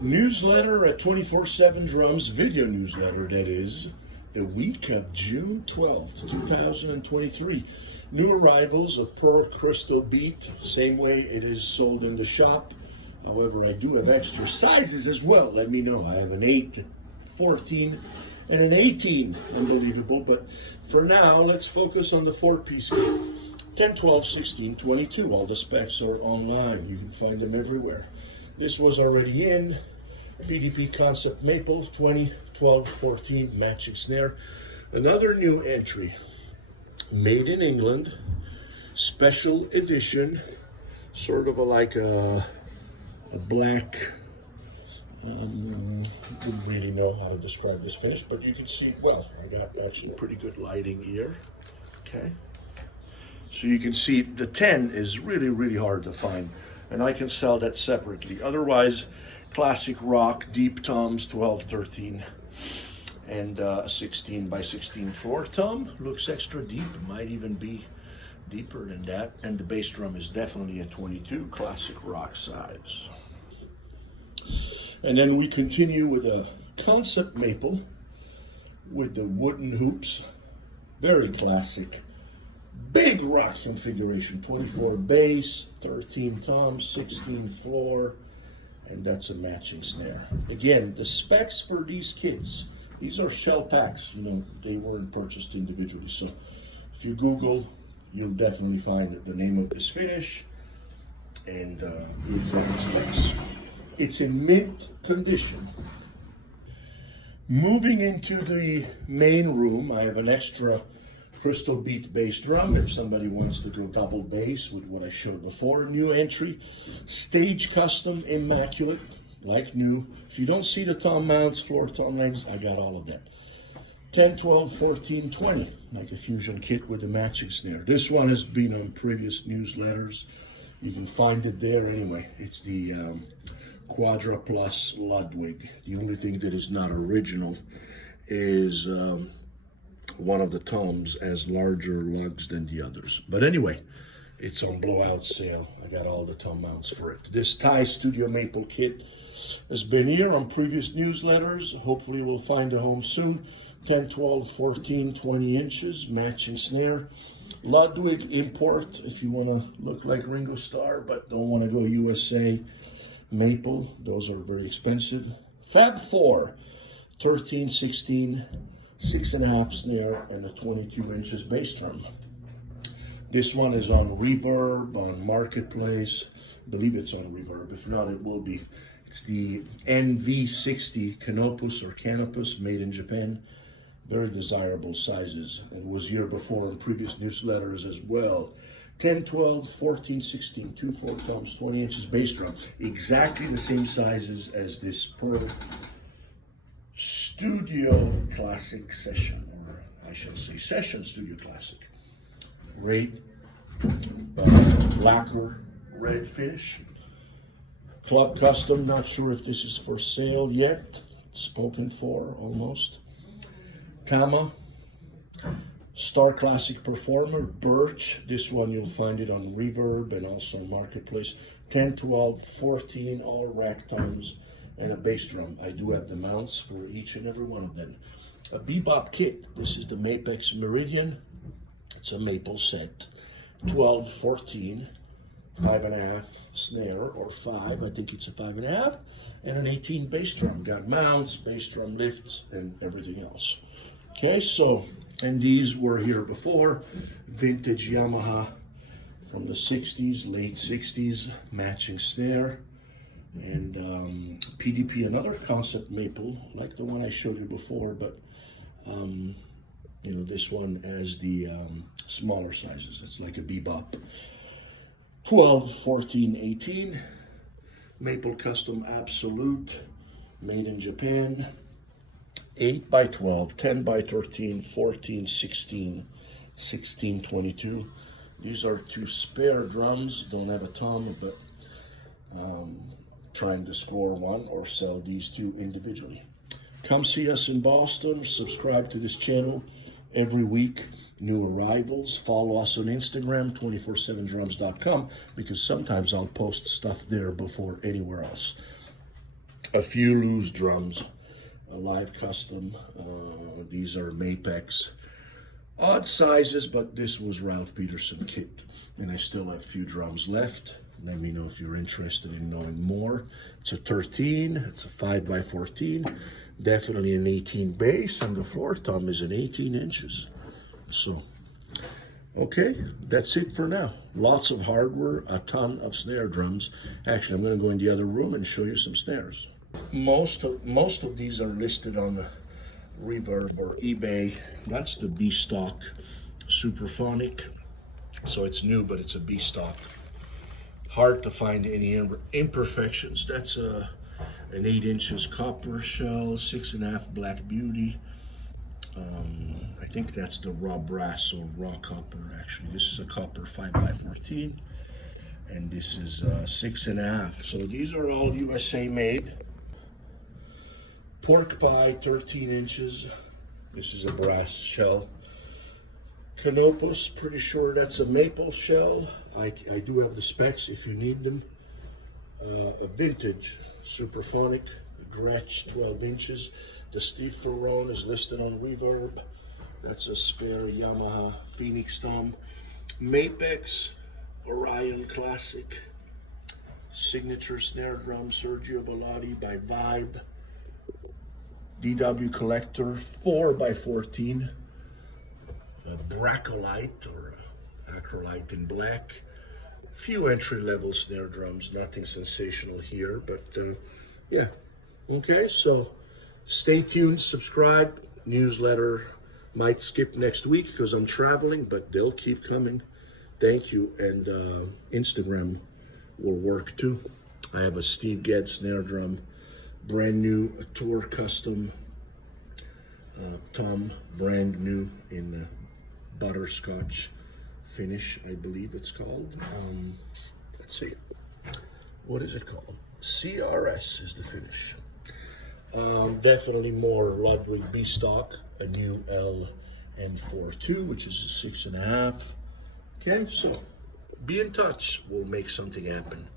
Newsletter at 247drums, video newsletter that is, the week of June 12th, 2023. New arrivals of per crystal beat, same way it is sold in the shop. However, I do have extra sizes as well. Let me know. I have an 8, 14, and an 18. Unbelievable. But for now, let's focus on the 4-piece kit. 10, 12, 16, 22. All the specs are online. You can find them everywhere. This was already in. PDP Concept Maple, 20, 12, 14, matching snare. Another new entry. Made in England. Special edition. Sort of like a black, wouldn't really know how to describe this finish, but you can see it well. I got actually pretty good lighting here. Okay. So you can see the 10 is really, really hard to find, and I can sell that separately. Otherwise, classic rock, deep toms, 12, 13, and 16 by 16 floor tom. Looks extra deep, might even be deeper than that. And the bass drum is definitely a 22, classic rock size. And then we continue with a concept maple with the wooden hoops. Very classic. Big rock configuration. 24 bass, 13 tom, 16 floor, and that's a matching snare. Again, the specs for these kits, these are shell packs. You know, they weren't purchased individually. So if you Google, you'll definitely find the name of this finish and the exact specs. It's in mint condition. Moving into the main room, I have an extra crystal beat bass drum if somebody wants to go double bass with what I showed before. New entry, stage custom, immaculate, like new. If you don't see the tom mounts, floor tom legs, I got all of them. 10, 12, 14, 20, like a fusion kit with a matching snare. This one has been on previous newsletters. You can find it there anyway. It's the Quadra Plus Ludwig. The only thing that is not original is one of the toms has larger lugs than the others. But anyway, it's on blowout sale. I got all the tom mounts for it. This Thai Studio Maple kit has been here on previous newsletters. Hopefully we'll find a home soon. 10, 12, 14, 20 inches, matching snare. Ludwig import, if you want to look like Ringo Starr, but don't want to go USA. Maple, those are very expensive. Fab 4, 13, 16, 6.5 snare, and a 22 inches bass drum. This one is on Reverb, on Marketplace. I believe it's on Reverb. If not, it will be. It's the NV60 Canopus or Canopus, made in Japan. Very desirable sizes. It was here before in previous newsletters as well. 10, 12, 14, 16, 2, 4 toms, 20 inches bass drum. Exactly the same sizes as this Pearl Studio Classic Session, or I should say Session Studio Classic. Great lacquer red finish. Club Custom, not sure if this is for sale yet. It's spoken for almost. Tama. Star Classic Performer, Birch. This one you'll find it on Reverb and also Marketplace. 10, 12, 14, all rack toms, and a bass drum. I do have the mounts for each and every one of them. A bebop kit. This is the Mapex Meridian. It's a maple set. 12, 14, 5.5 snare, or 5. I think it's a 5.5, and an 18 bass drum. Got mounts, bass drum lifts, and everything else. Okay, so. And these were here before, vintage Yamaha from the 60s, late 60s, matching snare, and PDP, another concept maple, like the one I showed you before, but you know, this one has the smaller sizes. It's like a bebop. 12, 14, 18, Maple Custom Absolute, made in Japan. 8 by 12, 10 by 13, 14, 16, 16, 22. These are 2 spare drums. Don't have a tom, but trying to score one or sell these 2 individually. Come see us in Boston. Subscribe to this channel every week. New arrivals. Follow us on Instagram, 247drums.com, because sometimes I'll post stuff there before anywhere else. a few loose drums, a live custom. These are Mapex. Odd sizes, but this was Ralph Peterson kit. And I still have a few drums left. Let me know if you're interested in knowing more. It's a 13, it's a 5x14, definitely an 18 bass, and the floor tom is an 18 inches. So, okay, that's it for now. Lots of hardware, a ton of snare drums. Actually, I'm gonna go in the other room and show you some snares. Most of these are listed on Reverb or eBay. That's the B stock Superphonic. So it's new, but it's a B stock. Hard to find any imperfections. That's an 8 inches copper shell, 6.5 Black Beauty. I think that's the raw brass or raw copper. Actually, this is a copper 5x14, and this is 6.5. So these are all USA made. Pork pie, 13 inches. This is a brass shell. Canopus, pretty sure that's a maple shell. I do have the specs if you need them. A vintage Superphonic, a Gretsch, 12 inches. The Steve Ferrone is listed on Reverb. That's a spare Yamaha Phoenix tom. Mapex, Orion Classic. Signature snare drum, Sergio Bellotti by Vibe. DW Collector, 4x14. A Bracolite or Acrolite in black. Few entry-level snare drums, nothing sensational here, but yeah. Okay, so stay tuned, subscribe. Newsletter might skip next week because I'm traveling, but they'll keep coming. Thank you, and Instagram will work too. I have a Steve Gadd snare drum, brand new, a Tour custom tom, brand new in butterscotch finish, I believe it's called. Let's see, what is it called? CRS is the finish. Definitely more Ludwig B stock, a new LN42, which is a 6.5. Okay, so be in touch. We'll make something happen.